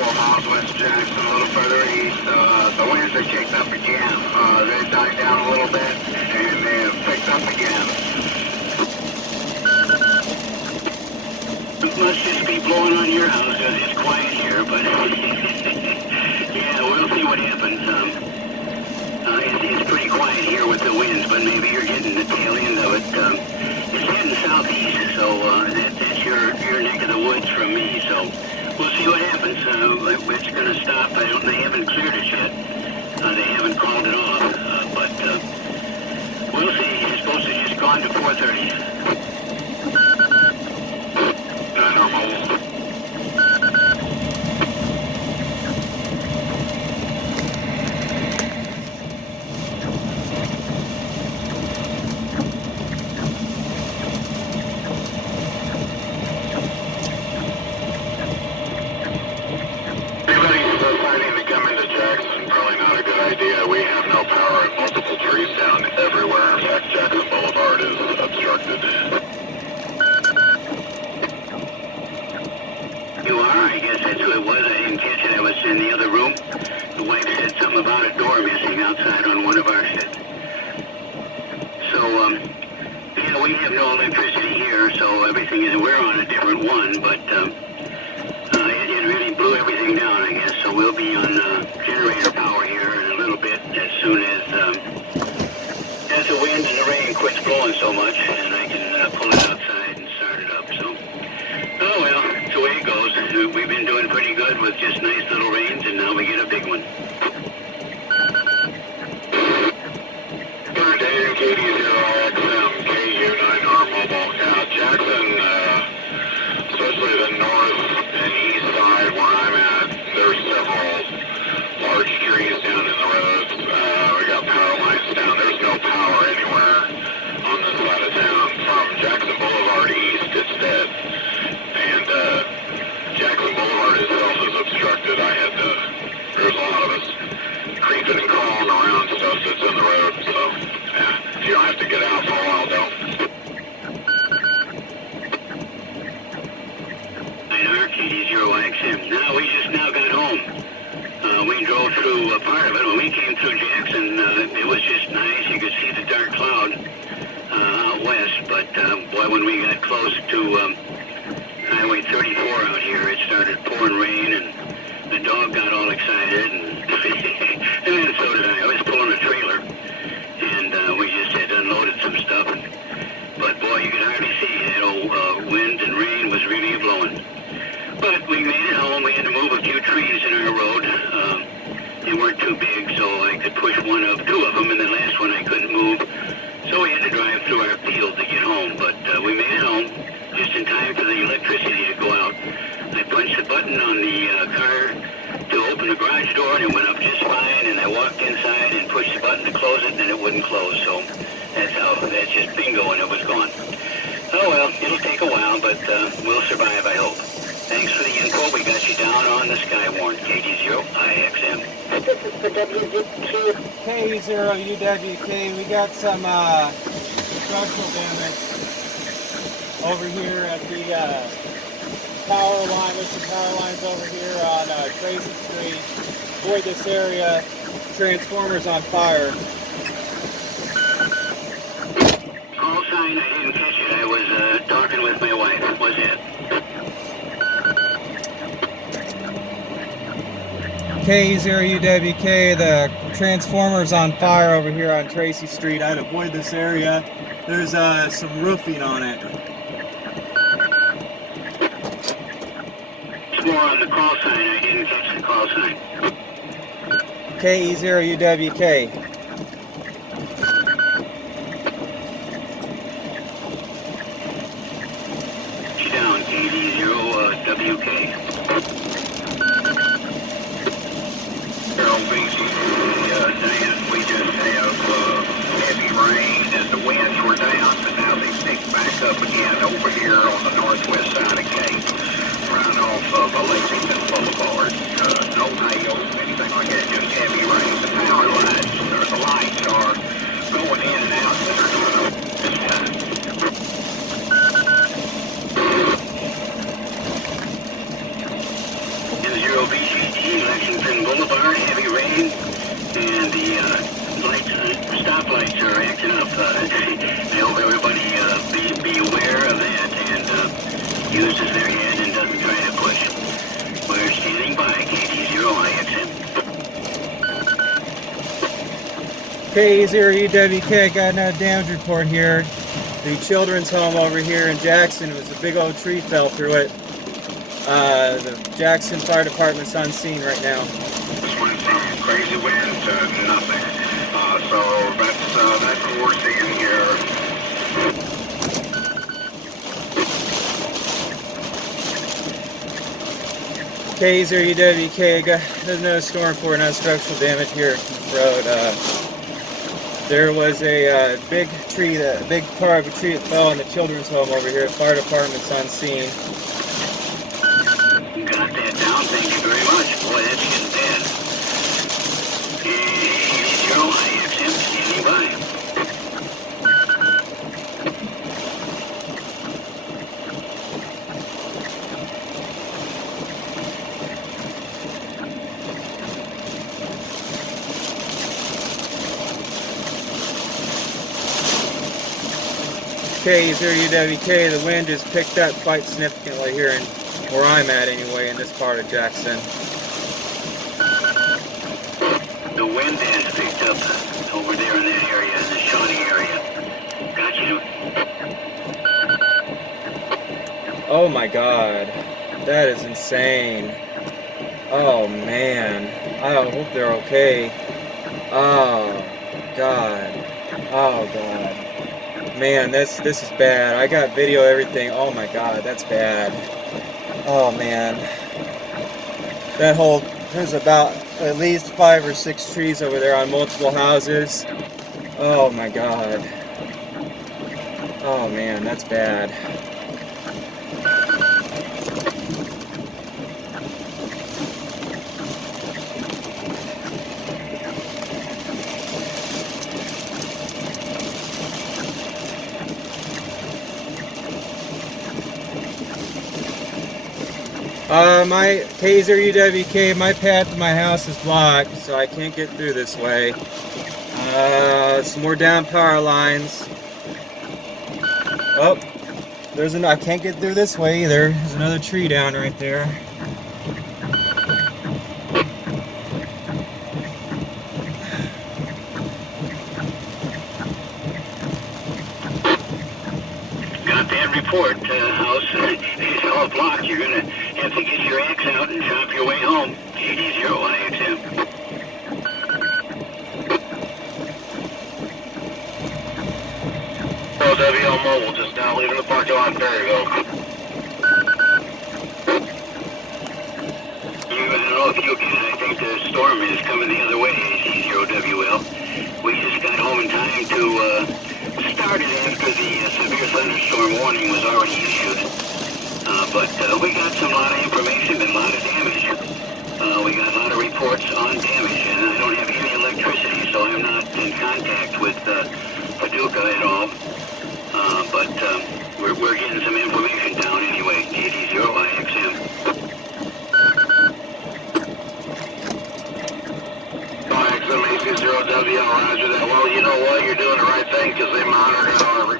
4 miles west of Jackson, a little further east. The winds are kicked up again. They died down a little bit, and they have picked up again. It must just be blowing on your house because it's quiet here, but yeah, we'll see what happens. It's pretty quiet here with the winds, but maybe you're getting the tail end of it. It's heading southeast, so that's your neck of the woods from me, so we'll see what happens. It's going to stop. They haven't cleared it yet. They haven't called it off, but we'll see. It's supposed to just gone to 4:30. Normal. We have no power and multiple trees down everywhere. In fact, Jackson Boulevard is obstructed. You are? I guess that's who it was. I didn't catch it. I was in the other room. The wife said something about a door missing outside on one of our sheds. So, yeah, we have no electricity here, so everything is, we're on a different one, but it really blew everything down, I guess. So we'll be on generator power here in a little bit as soon as the wind and the rain quits blowing so much, and I can pull it outside and start it up. So, oh well, it's the way it goes. We've been doing pretty good with just nice little rains, and now we get a big one. Third day, KD0XM, KU9R mobile. Yeah, Jackson, especially the north and east side where I'm at, there's several large trees down in the roads. We got power lines down. There's no power anywhere on this side of town. From Jackson Boulevard east, it's dead. And Jackson Boulevard itself is obstructed. There's a lot of us creeping and crawling around stuff that's in the road. So, yeah, you don't have to get out for a while, don't. KD0XM. Now, we just now got home. We drove through part of it. When we came through Jackson, it was just nice. You could see the dark cloud out west. But, boy, when we got close to Highway 34 out here, it started pouring rain, and the dog got all excited, and, and then so did I. I was pulling a trailer, and we just had unloaded some stuff. But, boy, you could hardly see. That old wind and rain was really blowing. But we made it home. We had to move a few trees in our road. They weren't too big, so I could push two of them, and the last one I couldn't move. So we had to drive through our field to get home. But we made it home just in time for the electricity to go out. I punched the button on the car to open the garage door, and it went up just fine. And I walked inside and pushed the button to close it, and it wouldn't close. So that's just bingo, and it was gone. Oh well, it'll take a while, but we'll survive, I hope. Thanks for the info. We got you down on the Skywarn, KD0IXM. This is the WZQ. K0UWK. We got some structural damage over here at the power line. There's some power lines over here on Tracy Street. Avoid this area. Transformers on fire. Call sign, I didn't catch it. I was talking with my wife. What was that? K0UWK, the transformer's on fire over here on Tracy Street. I'd avoid this area. There's some roofing on it. It's more on the call sign. I didn't catch the call sign. K0UWK. Down, KD0WK. We just have heavy rain as the winds were down, but now they picked back up again over here on the northwest side of Cape, right off of Lexington Boulevard. No hail, anything like that, just heavy rain. The power lines KE0UWK, I got another damage report here. The children's home over here in Jackson, it was a big old tree fell through it. The Jackson Fire Department's on scene right now. This went from crazy wind to nothing. So that's what we're seeing here. KE0UWK, there's another storm report, not structural damage here at the road. There was a big tree, a big part of a tree that fell in the children's home over here. Fire department's on scene. Got that down, thank you very much. Boy, that's getting bad. Zero IXM standing by. KE0UWK, the wind has picked up quite significantly here in where I'm at anyway, in this part of Jackson. The wind has picked up over there in that area, in the Shawnee area. Got you. Oh my god, that is insane. Oh man, I hope they're okay. Oh god, oh god. Man, this is bad. I got video, everything. Oh my god, that's bad. Oh man, there's about at least 5 or 6 trees over there on multiple houses. Oh my god. Oh man, that's bad. My KE0UWK, my path to my house is blocked, so I can't get through this way. Some more down power lines. Oh, I can't get through this way either. There's another tree down right there. Got that report, house. It's all blocked. You're gonna have to get your axe out and chop your way home. GD0 IXM. WL Mobile, just now leaving the parking lot in Perryville. I don't know if you'll get it. I think the storm is coming the other way, AC0WL. We just got home in time to start it after the severe thunderstorm warning was already issued. But we got a lot of information and a lot of damage. We got a lot of reports on damage, and I don't have any electricity, so I'm not in contact with Paducah at all. But we're getting some information down anyway. GD0 IXM. IXM AC0WL, roger that. Well, you know what? You're doing the right thing because they monitored our